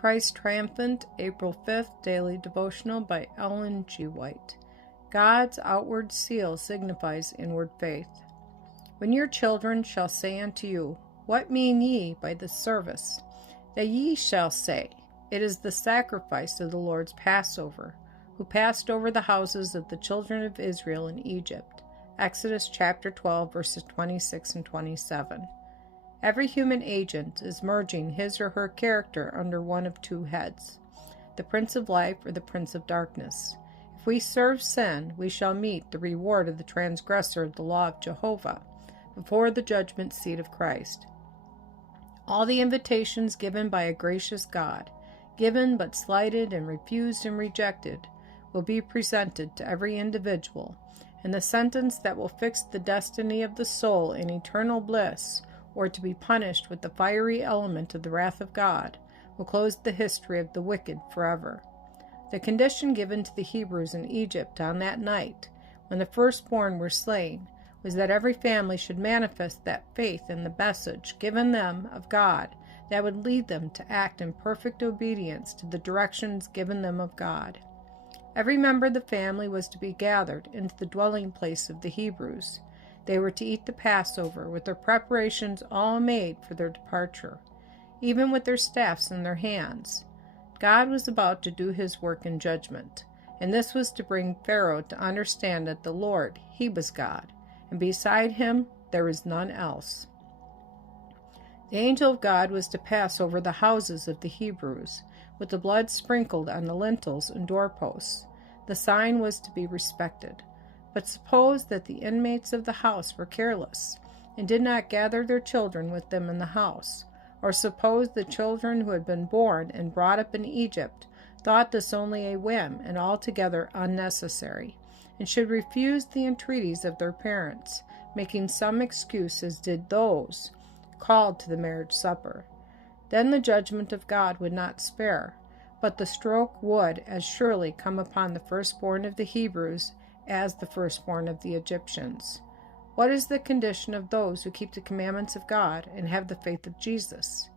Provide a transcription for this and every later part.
Christ Triumphant, April 5th, Daily Devotional by Ellen G. White. God's outward seal signifies inward faith. When your children shall say unto you, What mean ye by this service? That ye shall say, It is the sacrifice of the Lord's Passover, who passed over the houses of the children of Israel in Egypt. Exodus chapter 12, verses 26 and 27. Every human agent is merging his or her character under one of two heads, the Prince of Life or the Prince of Darkness. If we serve sin, we shall meet the reward of the transgressor of the law of Jehovah before the judgment seat of Christ. All the invitations given by a gracious God, given but slighted and refused and rejected, will be presented to every individual, and the sentence that will fix the destiny of the soul in eternal bliss, or to be punished with the fiery element of the wrath of God, will close the history of the wicked forever. The condition given to the Hebrews in Egypt on that night, when the firstborn were slain, was that every family should manifest that faith in the message given them of God that would lead them to act in perfect obedience to the directions given them of God. Every member of the family was to be gathered into the dwelling place of the Hebrews. They were to eat the Passover with their preparations all made for their departure, even with their staffs in their hands. God was about to do his work in judgment, and this was to bring Pharaoh to understand that the Lord, he was God, and beside him there is none else. The angel of God was to pass over the houses of the Hebrews, with the blood sprinkled on the lintels and doorposts. The sign was to be respected. But suppose that the inmates of the house were careless, and did not gather their children with them in the house, or suppose the children who had been born and brought up in Egypt thought this only a whim and altogether unnecessary, and should refuse the entreaties of their parents, making some excuse as did those called to the marriage supper. Then the judgment of God would not spare, but the stroke would as surely come upon the firstborn of the Hebrews as the firstborn of the Egyptians. What is the condition of those who keep the commandments of God and have the faith of Jesus?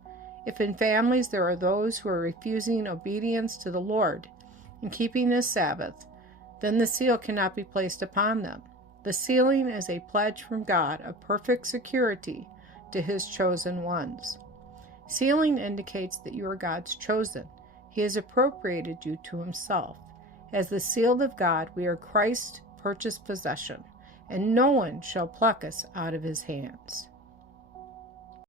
If in families there are those who are refusing obedience to the Lord and keeping his Sabbath, then the seal cannot be placed upon them. The sealing is a pledge from God of perfect security to his chosen ones. Sealing indicates that you are God's chosen. He has appropriated you to himself. As the sealed of God, we are Christ's purchased possession, and no one shall pluck us out of his hands.